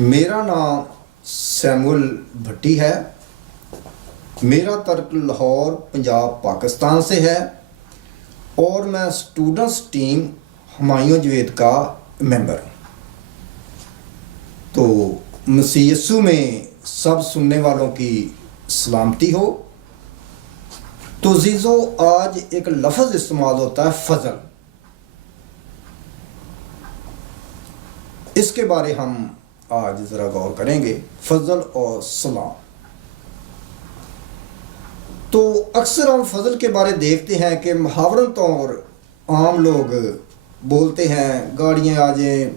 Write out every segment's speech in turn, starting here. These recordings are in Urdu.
میرا نام سیمول بھٹی ہے۔ میرا تعلق لاہور پنجاب پاکستان سے ہے اور میں اسٹوڈنٹس ٹیم ہمایوں جوید کا ممبر ہوں۔ تو مسیح یسوع میں سب سننے والوں کی سلامتی ہو۔ تو عزیزو، آج ایک لفظ استعمال ہوتا ہے فضل۔ اس کے بارے ہم آج ذرا غور کریں گے، فضل اور سلام۔ تو اکثر ہم فضل کے بارے دیکھتے ہیں کہ محاورن طور عام لوگ بولتے ہیں گاڑیاں آ جائیں،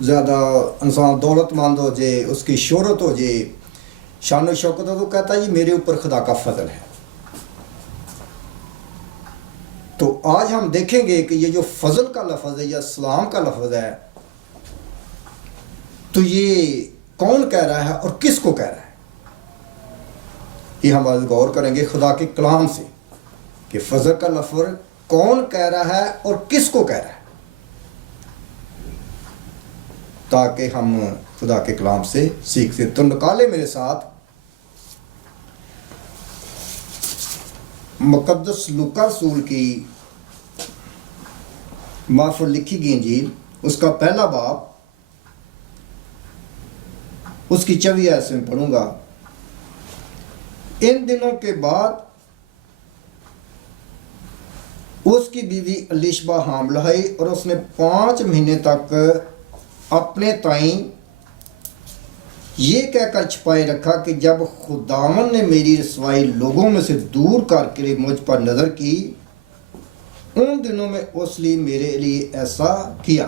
زیادہ انسان دولت مند ہو جائے، اس کی شہرت ہو جائے، شان و شوکت ہو، تو کہتا ہے یہ میرے اوپر خدا کا فضل ہے۔ تو آج ہم دیکھیں گے کہ یہ جو فضل کا لفظ ہے یا سلام کا لفظ ہے، تو یہ کون کہہ رہا ہے اور کس کو کہہ رہا ہے، یہ ہم آج غور کریں گے خدا کے کلام سے کہ فضل کا لفظ کون کہہ رہا ہے اور کس کو کہہ رہا ہے، تاکہ ہم خدا کے کلام سے سیکھ سکیں۔ تو نکالے میرے ساتھ مقدس لوکا رسول کی معرفت لکھی گئی انجیل، اس کا پہلا باب، اس کی 24 آیت سے میں پڑھوں گا۔ ان دنوں کے بعد اس کی بیوی الیشبا حاملہ ہوئی اور اس نے 5 مہینے تک اپنے تائیں یہ کہہ کر چھپائے رکھا کہ جب خداوند نے میری رسوائی لوگوں میں سے دور کر کے مجھ پر نظر کی، ان دنوں میں اس لیے میرے لیے ایسا کیا۔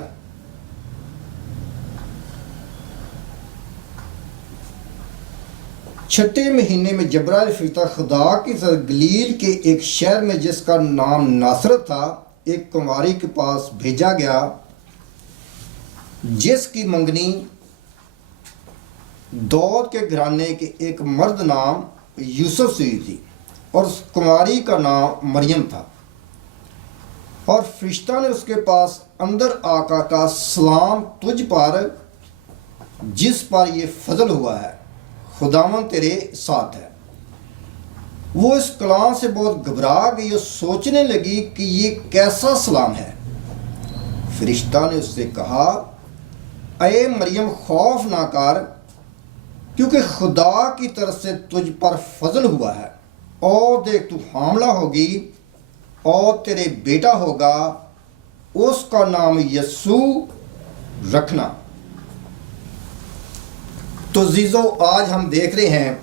چھٹے مہینے میں جبرائیل فرشتہ خدا کی طرف گلیل کے ایک شہر میں جس کا نام ناصرت تھا ایک کنواری کے پاس بھیجا گیا، جس کی منگنی داؤد کے گھرانے کے ایک مرد نام یوسف سے ہوئی تھی، اور اس کنواری کا نام مریم تھا۔ اور فرشتہ نے اس کے پاس اندر آ کر کہا، سلام تجھ پر جس پر یہ فضل ہوا ہے، خداوند تیرے ساتھ ہے۔ وہ اس کلام سے بہت گھبرا گئی اور سوچنے لگی کہ یہ کیسا سلام ہے۔ فرشتہ نے اس سے کہا، اے مریم خوف نہ کر، کیونکہ خدا کی طرف سے تجھ پر فضل ہوا ہے، اور دیکھ تو حاملہ ہوگی اور تیرے بیٹا ہوگا، اس کا نام یسوع رکھنا۔ تو عزیزو، آج ہم دیکھ رہے ہیں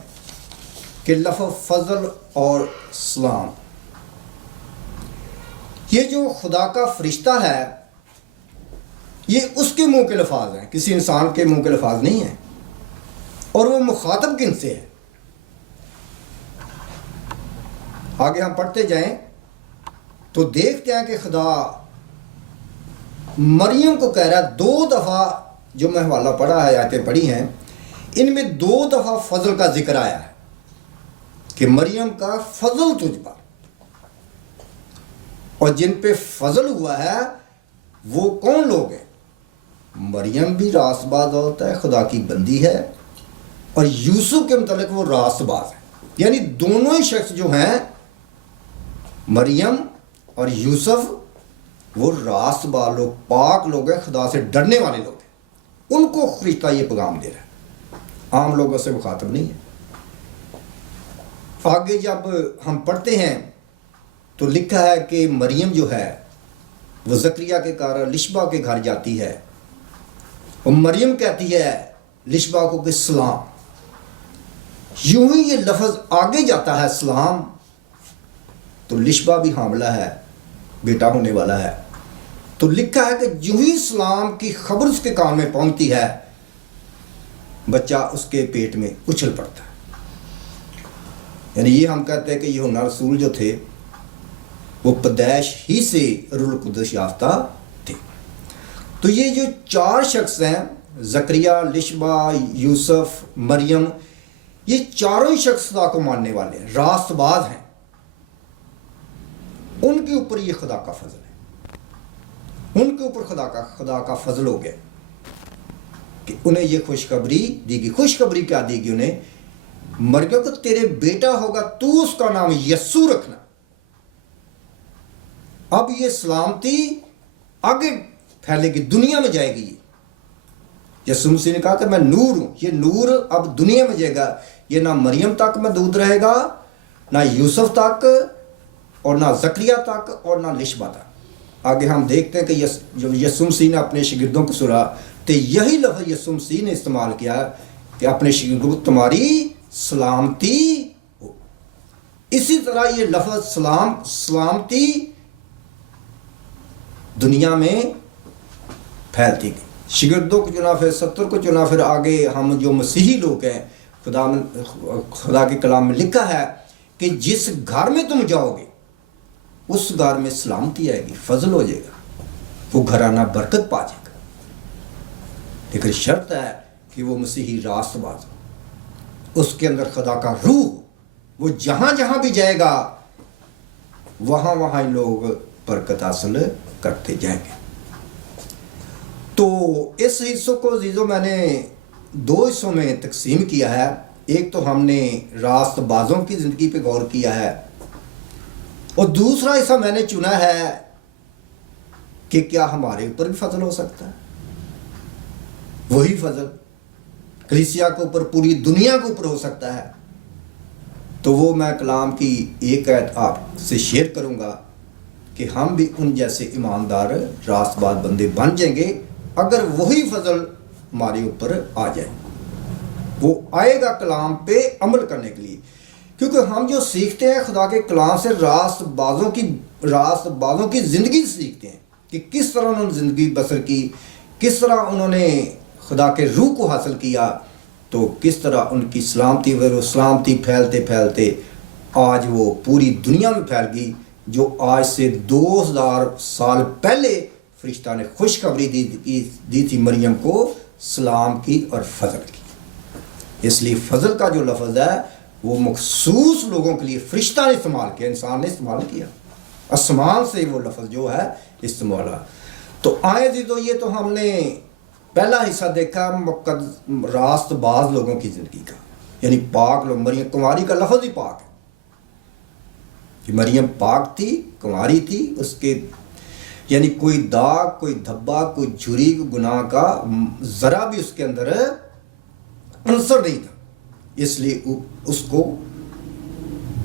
کہ لفظ فضل اور سلام، یہ جو خدا کا فرشتہ ہے، یہ اس کے منہ کے الفاظ ہیں، کسی انسان کے منہ کے الفاظ نہیں ہیں، اور وہ مخاطب کن سے ہے؟ آگے ہم پڑھتے جائیں تو دیکھتے ہیں کہ خدا مریم کو کہہ رہا ہے، 2 دفعہ جو میں حوالہ پڑھا ہے، آیتیں پڑھی ہیں، ان میں 2 دفعہ فضل کا ذکر آیا ہے کہ مریم کا فضل تجھ پر، اور جن پہ فضل ہوا ہے وہ کون لوگ ہیں؟ مریم بھی راست باز ہوتا ہے، خدا کی بندی ہے، اور یوسف کے متعلق وہ راست باز ہے، یعنی دونوں ہی شخص جو ہیں، مریم اور یوسف، وہ راست باز لوگ، پاک لوگ ہیں، خدا سے ڈرنے والے لوگ ہیں۔ ان کو فرشتہ یہ پیغام دے رہا ہے، عام لوگوں سے مخاطب نہیں ہے۔ آگے جب ہم پڑھتے ہیں تو لکھا ہے کہ مریم جو ہے وہ زکریا کے گھر الیشبا کے گھر جاتی ہے، اور مریم کہتی ہے الیشبا کو کہ سلام۔ یوں ہی یہ لفظ آگے جاتا ہے سلام، تو الیشبا بھی حاملہ ہے، بیٹا ہونے والا ہے۔ تو لکھا ہے کہ یوں ہی سلام کی خبر اس کے کان میں پہنچتی ہے، بچہ اس کے پیٹ میں اچھل پڑتا ہے۔ یعنی یہ ہم کہتے ہیں کہ یوحنا رسول جو تھے وہ پیدائش ہی سے روح القدس یافتہ تھے۔ تو یہ جو 4 شخص ہیں، زکریا، الیشبا، یوسف، مریم، یہ چاروں ہی شخص خدا کو ماننے والے ہیں، راست باز ہیں۔ ان کے اوپر یہ خدا کا فضل ہے، ان کے اوپر خدا کا فضل ہو گیا کہ انہیں یہ خوشخبری دی گئی. خوشخبری کیا دی گئی انہیں؟ مریم کو تیرے بیٹا ہوگا، تو اس کا نام یسوع رکھنا. اب یہ سلامتی آگے پھیلے گی، دنیا میں جائے گی. یسوع مسیح نے کہا کہ میں نور ہوں. یہ نور اب دنیا میں جائے گا. یہ نہ مریم تک محدود رہے گا، نہ یوسف تک، اور نہ زکریا تک، اور نہ لشبہ تک. آگے ہم دیکھتے ہیں کہ جو یسوع مسیح نے اپنے شاگردوں کو سنا تو یہی لفظ یسوع مسیح نے استعمال کیا کہ اپنے شاگردوں کو تمہاری سلامتی ہو. اسی طرح یہ لفظ سلامتی دنیا میں پھیلتی گئی. شاگردوں کو چنا، پھر 70 کو چنا، پھر آگے ہم جو مسیحی لوگ ہیں، خدا کے کلام میں لکھا ہے کہ جس گھر میں تم جاؤ گے اس گھر میں سلامتی آئے گی، فضل ہو جائے گا، وہ گھرانہ برکت پا جائے گا. لیکن شرط ہے کہ وہ مسیحی راست باز ہو، اس کے اندر خدا کا روح، وہ جہاں جہاں بھی جائے گا وہاں وہاں لوگ برکت حاصل کرتے جائیں گے. تو اس حصوں کو عزیزوں میں نے 2 حصوں میں تقسیم کیا ہے. ایک تو ہم نے راست بازوں کی زندگی پہ غور کیا ہے، اور دوسرا حصہ میں نے چنا ہے کہ کیا ہمارے اوپر بھی فضل ہو سکتا ہے. وہی فضل کلیسیا کے اوپر، پوری دنیا کے اوپر ہو سکتا ہے. تو وہ میں کلام کی ایک آیت آپ سے شیئر کروں گا کہ ہم بھی ان جیسے ایماندار راست باز بندے بن جائیں گے اگر وہی فضل ہمارے اوپر آ جائے. وہ آئے گا کلام پہ عمل کرنے کے لیے، کیونکہ ہم جو سیکھتے ہیں خدا کے کلام سے راست بازوں کی زندگی سیکھتے ہیں کہ کس طرح انہوں نے زندگی بسر کی، کس طرح انہوں نے خدا کے روح کو حاصل کیا، تو کس طرح ان کی سلامتی پھیلتے پھیلتے آج وہ پوری دنیا میں پھیل گئی. جو آج سے 2000 سال پہلے فرشتہ نے خوشخبری دی تھی مریم کو سلام کی اور فضل کی. اس لیے فضل کا جو لفظ ہے وہ مخصوص لوگوں کے لیے فرشتہ نے استعمال کیا، انسان نے استعمال کیا. آسمان سے وہ لفظ جو ہے استعمال ہے. تو آئے تو یہ تو ہم نے پہلا حصہ دیکھا راست باز لوگوں کی زندگی کا، یعنی پاک لوگ. مریم کنواری کا لفظ ہی پاک ہے کہ مریم پاک تھی، کنواری تھی، اس کے یعنی کوئی داغ، کوئی دھبا، کوئی جھری، کوئی گناہ کا ذرا بھی اس کے اندر عنصر نہیں تھا. اس لیے اس کو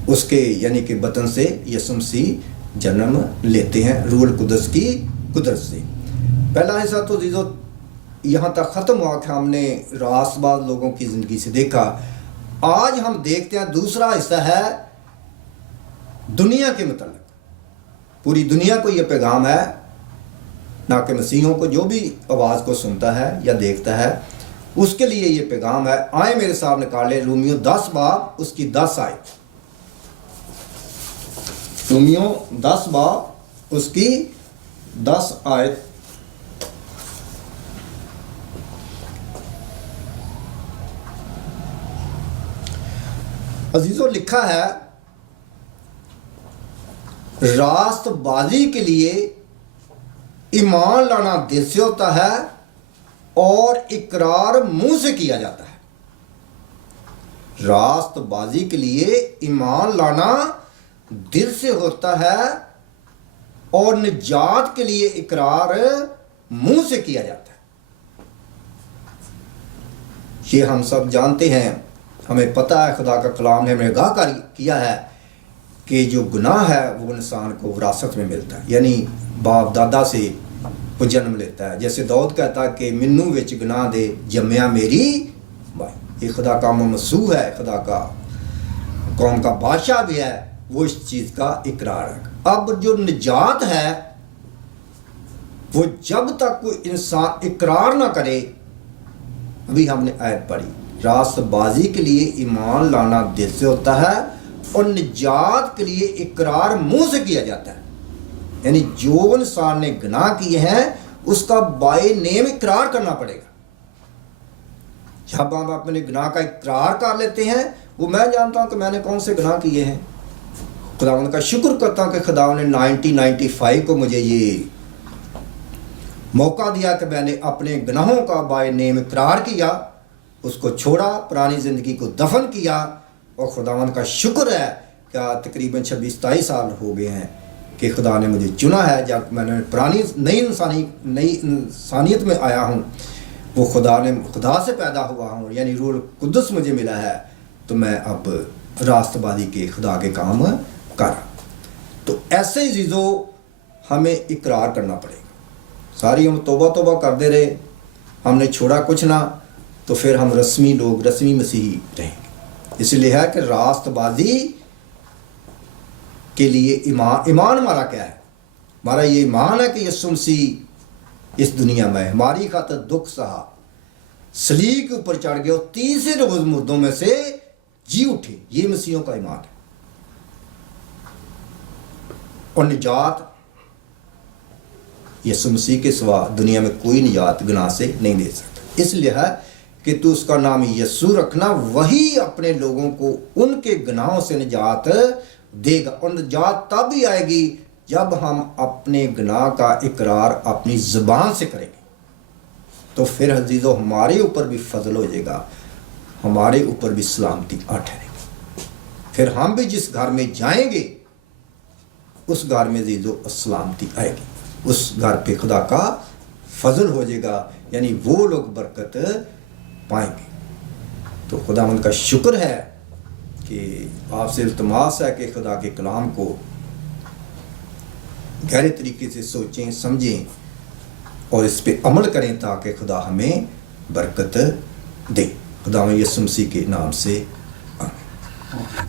اس کے یعنی کہ بطن سے یسوع مسیح جنم لیتے ہیں روح القدس کی قدرت سے. پہلا حصہ تو عزیزو یہاں تک ختم ہوا کہ ہم نے راست باز لوگوں کی زندگی سے دیکھا. آج ہم دیکھتے ہیں دوسرا حصہ ہے دنیا کے متعلق. پوری دنیا کو یہ پیغام ہے، نہ کہ مسیحیوں کو، جو بھی آواز کو سنتا ہے یا دیکھتا ہے اس کے لیے یہ پیغام ہے. آئے میرے ساتھ نکالے رومیو 10 باب اس کی 10 آیت. رومیو 10 باب اس کی 10 آیت. عزیزو لکھا ہے راست بازی کے لیے ایمان لانا دل سے ہوتا ہے اور اقرار منہ سے کیا جاتا ہے. راست بازی کے لیے ایمان لانا دل سے ہوتا ہے اور نجات کے لیے اقرار منہ سے کیا جاتا ہے. یہ ہم سب جانتے ہیں، ہمیں پتہ ہے، خدا کا کلام نے ہمیں آگاہ کیا ہے کہ جو گناہ ہے وہ انسان کو وراثت میں ملتا ہے، یعنی باپ دادا سے وہ جنم لیتا ہے. جیسے داؤد کہتا ہے کہ منو وچ گناہ دے جمیا میری بھائی. یہ خدا کا مسیح ہے، خدا کا قوم کا بادشاہ بھی ہے، وہ اس چیز کا اقرار ہے. اب جو نجات ہے وہ جب تک کوئی انسان اقرار نہ کرے، ابھی ہم نے آیت پڑھی راست بازی کے لیے ایمان لانا دل سے ہوتا ہے اور نجات کے لیے اقرار منہ سے کیا جاتا ہے. یعنی جو انسان نے گناہ کیے ہیں اس کا بائی نیم اقرار کرنا پڑے گا. جب ہم اپنے گناہ کا اقرار کر لیتے ہیں، وہ میں جانتا ہوں کہ میں نے کون سے گناہ کیے ہیں، خداوند کا شکر کرتا ہوں کہ خداوند نے 1995 کو مجھے یہ موقع دیا کہ میں نے اپنے گناہوں کا بائے نیم اقرار کیا، اس کو چھوڑا، پرانی زندگی کو دفن کیا، اور خداوند کا شکر ہے کہ تقریباً 26-27 سال ہو گئے ہیں کہ خدا نے مجھے چنا ہے۔ جب میں نے نئی انسانیت میں آیا ہوں، وہ خدا سے پیدا ہوا ہوں، یعنی روح القدس مجھے ملا ہے، تو میں اب راست بازی کے خدا کے کام کر۔ تو ایسے ہی عزیزو ہمیں اقرار کرنا پڑے گا۔ ساری ہم توبہ کرتے رہے، ہم نے چھوڑا کچھ نہ، تو پھر ہم رسمی لوگ، رسمی مسیحی رہیں گے۔ اس لیے ہے کہ راست بازی کے لیے ایمان ہمارا کیا ہے؟ ہمارا یہ ایمان ہے کہ یسوع مسیح اس دنیا میں ہماری خاطر دکھ سہا، صلیب کے اوپر چڑھ گئے اور تیسرے روز مردوں میں سے جی اٹھے۔ یہ مسیحوں کا ایمان ہے۔ اور نجات یسوع مسیح کے سوا دنیا میں کوئی نجات گناہ سے نہیں دے سکتا۔ اس لیے ہے کہ تو اس کا نام یسوع رکھنا، وہی اپنے لوگوں کو ان کے گناہوں سے نجات دے گا۔ اور نجات تب ہی آئے گی جب ہم اپنے گناہ کا اقرار اپنی زبان سے کریں گے، تو پھر عزیزو ہمارے اوپر بھی فضل ہو جائے گا، ہمارے اوپر بھی سلامتی آ ٹھہرے گی۔ پھر ہم بھی جس گھر میں جائیں گے اس گھر میں عزیزو سلامتی آئے گی، اس گھر پہ خدا کا فضل ہو جائے گا، یعنی وہ لوگ برکت پائیں گے۔ تو خداوند کا شکر ہے کہ آپ سے التماس ہے کہ خدا کے کلام کو گہرے طریقے سے سوچیں، سمجھیں اور اس پہ عمل کریں تاکہ خدا ہمیں برکت دے۔ خداوند یسوع مسیح کے نام سے آمین۔